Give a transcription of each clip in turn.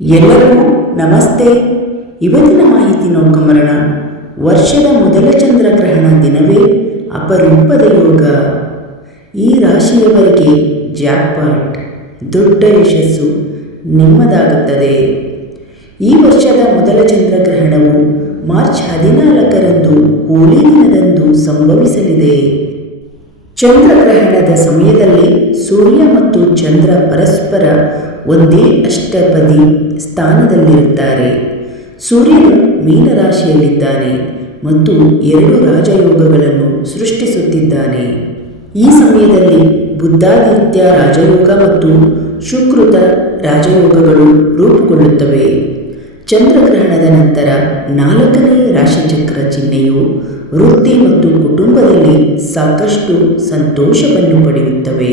ಎಲ್ಲರಿಗೂ ನಮಸ್ತೆ. ಇವತ್ತಿನ ಮಾಹಿತಿ ನೋಡ್ಕೊಂಬರೋಣ. ವರ್ಷದ ಮೊದಲ ಚಂದ್ರಗ್ರಹಣ ದಿನವೇ ಅಪರೂಪದ ಯೋಗ. ಈ ರಾಶಿಯವರಿಗೆ ಜಾಕ್ಪಾಟ್, ದೊಡ್ಡ ಯಶಸ್ಸು ನಿಮ್ಮದಾಗುತ್ತದೆ. ಈ ವರ್ಷದ ಮೊದಲ ಚಂದ್ರಗ್ರಹಣವು ಮಾರ್ಚ್ ಹದಿನಾಲ್ಕರಂದು ಹೋಳಿ ದಿನದಂದು ಸಂಭವಿಸಲಿದೆ. ಚಂದ್ರಗ್ರಹಣದ ಸಮಯದಲ್ಲಿ ಸೂರ್ಯ ಮತ್ತು ಚಂದ್ರ ಪರಸ್ಪರ ಒಂದೇ ಅಷ್ಟಪದಿ ಸ್ಥಾನದಲ್ಲಿರುತ್ತಾರೆ. ಸೂರ್ಯನು ಮೀನರಾಶಿಯಲ್ಲಿದ್ದಾನೆ ಮತ್ತು ಎರಡು ರಾಜಯೋಗಗಳನ್ನು ಸೃಷ್ಟಿಸುತ್ತಿದ್ದಾನೆ. ಈ ಸಮಯದಲ್ಲಿ ಬುದ್ಧಾದಿತ್ಯ ರಾಜಯೋಗ ಮತ್ತು ಶುಕೃತ ರಾಜಯೋಗಗಳು ರೂಪುಗೊಳ್ಳುತ್ತವೆ. ಚಂದ್ರಗ್ರಹಣದ ನಂತರ ನಾಲ್ಕನೇ ರಾಶಿಚಕ್ರ ಚಿಹ್ನೆಯು ವೃತ್ತಿ ಮತ್ತು ಕುಟುಂಬದಲ್ಲಿ ಸಾಕಷ್ಟು ಸಂತೋಷವನ್ನು ಪಡೆಯುತ್ತವೆ.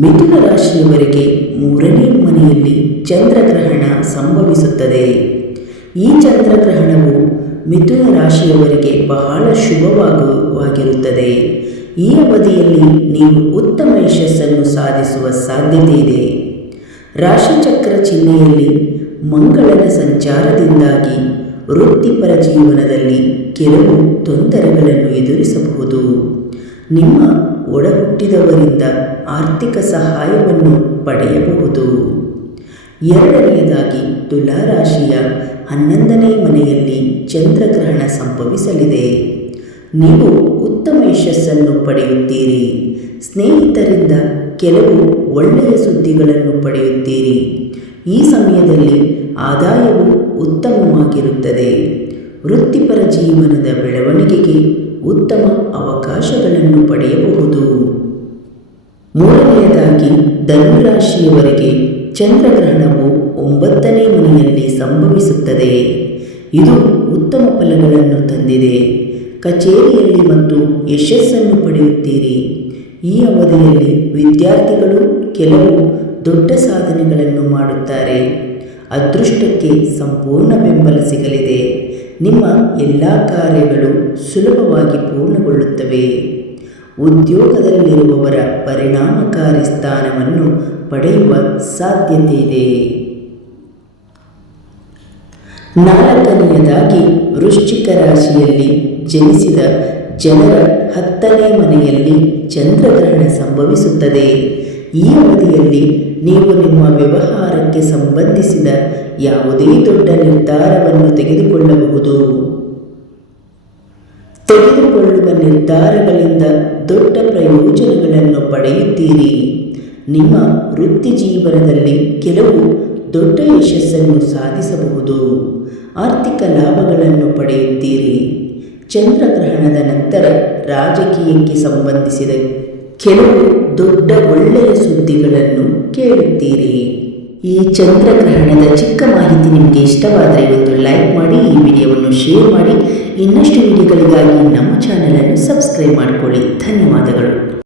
ಮಿಥುನ ರಾಶಿಯವರಿಗೆ ಮೂರನೇ ಮನೆಯಲ್ಲಿ ಚಂದ್ರಗ್ರಹಣ ಸಂಭವಿಸುತ್ತದೆ. ಈ ಚಂದ್ರಗ್ರಹಣವು ಮಿಥುನ ರಾಶಿಯವರಿಗೆ ಬಹಳ ಶುಭವಾಗುವಾಗಿರುತ್ತದೆ. ಈ ಅವಧಿಯಲ್ಲಿ ನೀವು ಉತ್ತಮ ಯಶಸ್ಸನ್ನು ಸಾಧಿಸುವ ಸಾಧ್ಯತೆ ಇದೆ ರಾಶಿಚಕ್ರ ಚಿಹ್ನೆಯಲ್ಲಿ ಮಂಗಳನ ಸಂಚಾರದಿಂದಾಗಿ ವೃತ್ತಿಪರ ಜೀವನದಲ್ಲಿ ಕೆಲವು ತೊಂದರೆಗಳನ್ನು ಎದುರಿಸಬಹುದು. ನಿಮ್ಮ ಒಡಹುಟ್ಟಿದವರಿಂದ ಆರ್ಥಿಕ ಸಹಾಯವನ್ನು ಪಡೆಯಬಹುದು. ಎರಡನೆಯದಾಗಿ ತುಲಾರಾಶಿಯ ಹನ್ನೊಂದನೇ ಮನೆಯಲ್ಲಿ ಚಂದ್ರಗ್ರಹಣ ಸಂಭವಿಸಲಿದೆ. ನೀವು ಉತ್ತಮ ಯಶಸ್ಸನ್ನು ಪಡೆಯುತ್ತೀರಿ. ಸ್ನೇಹಿತರಿಂದ ಕೆಲವು ಒಳ್ಳೆಯ ಸುದ್ದಿಗಳನ್ನು ಪಡೆಯುತ್ತೀರಿ. ಈ ಸಮಯದಲ್ಲಿ ಆದಾಯವು ಉತ್ತಮವಾಗಿರುತ್ತದೆ. ವೃತ್ತಿಪರ ಜೀವನದ ಬೆಳವಣಿಗೆಗೆ ಉತ್ತಮ ಅವಕಾಶಗಳನ್ನು ಪಡೆಯಬಹುದು. ಮೂರನೆಯದಾಗಿ, ಧನುರಾಶಿಯವರಿಗೆ ಚಂದ್ರಗ್ರಹಣವು ಒಂಬತ್ತನೇ ಮನೆಯಲ್ಲಿ ಸಂಭವಿಸುತ್ತದೆ. ಇದು ಉತ್ತಮ ಫಲಗಳನ್ನು ತಂದಿದೆ. ಕಚೇರಿಯಲ್ಲಿ ಮತ್ತು ಯಶಸ್ಸನ್ನು ಪಡೆಯುತ್ತೀರಿ. ಈ ಅವಧಿಯಲ್ಲಿ ವಿದ್ಯಾರ್ಥಿಗಳು ಕೆಲವು ದೊಡ್ಡ ಸಾಧನೆಗಳನ್ನು ಮಾಡುತ್ತಾರೆ. ಅದೃಷ್ಟಕ್ಕೆ ಸಂಪೂರ್ಣ ಬೆಂಬಲ ಸಿಗಲಿದೆ. ನಿಮ್ಮ ಎಲ್ಲ ಕಾರ್ಯಗಳು ಸುಲಭವಾಗಿ ಪೂರ್ಣಗೊಳ್ಳುತ್ತವೆ. ಉದ್ಯೋಗದಲ್ಲಿರುವವರ ಪರಿಣಾಮಕಾರಿ ಸ್ಥಾನವನ್ನು ಪಡೆಯುವ ಸಾಧ್ಯತೆ ಇದೆ ನಾಲ್ಕನೆಯದಾಗಿ, ವೃಶ್ಚಿಕ ರಾಶಿಯಲ್ಲಿ ಜನಿಸಿದ ಜನರ ಹತ್ತನೇ ಮನೆಯಲ್ಲಿ ಚಂದ್ರಗ್ರಹಣ ಸಂಭವಿಸುತ್ತದೆ. ಈ ಅವಧಿಯಲ್ಲಿ ನೀವು ನಿಮ್ಮ ವ್ಯವಹಾರಕ್ಕೆ ಸಂಬಂಧಿಸಿದ ಯಾವುದೇ ದೊಡ್ಡ ನಿರ್ಧಾರವನ್ನು ತೆಗೆದುಕೊಳ್ಳಬಹುದು. ತೆಗೆದುಕೊಳ್ಳುವ ನಿರ್ಧಾರಗಳಿಂದ ದೊಡ್ಡ ಪ್ರಯೋಜನಗಳನ್ನು ಪಡೆಯುತ್ತೀರಿ. ನಿಮ್ಮ ವೃತ್ತಿ ಜೀವನದಲ್ಲಿ ಕೆಲವು ದೊಡ್ಡ ಯಶಸ್ಸನ್ನು ಸಾಧಿಸಬಹುದು. ಆರ್ಥಿಕ ಲಾಭಗಳನ್ನು ಪಡೆಯುತ್ತೀರಿ. ಚಂದ್ರಗ್ರಹಣದ ನಂತರ ರಾಜಕೀಯಕ್ಕೆ ಸಂಬಂಧಿಸಿದ ಕೆಲವು ದೊಡ್ಡ ಒಳ್ಳೆಯ ಸುದ್ದಿಗಳನ್ನು ಕೇಳುತ್ತೀರಿ. ಈ ಚಂದ್ರಗ್ರಹಣದ ಚಿಕ್ಕ ಮಾಹಿತಿ ನಿಮಗೆ ಇಷ್ಟವಾದರೆ ಒಂದು ಲೈಕ್ ಮಾಡಿ, ಈ ವಿಡಿಯೋವನ್ನು ಶೇರ್ ಮಾಡಿ. ಇನ್ನಷ್ಟು ವಿಡಿಯೋಗಳಿಗಾಗಿ ನಮ್ಮ ಚಾನಲನ್ನು ಸಬ್ಸ್ಕ್ರೈಬ್ ಮಾಡಿಕೊಳ್ಳಿ. ಧನ್ಯವಾದಗಳು.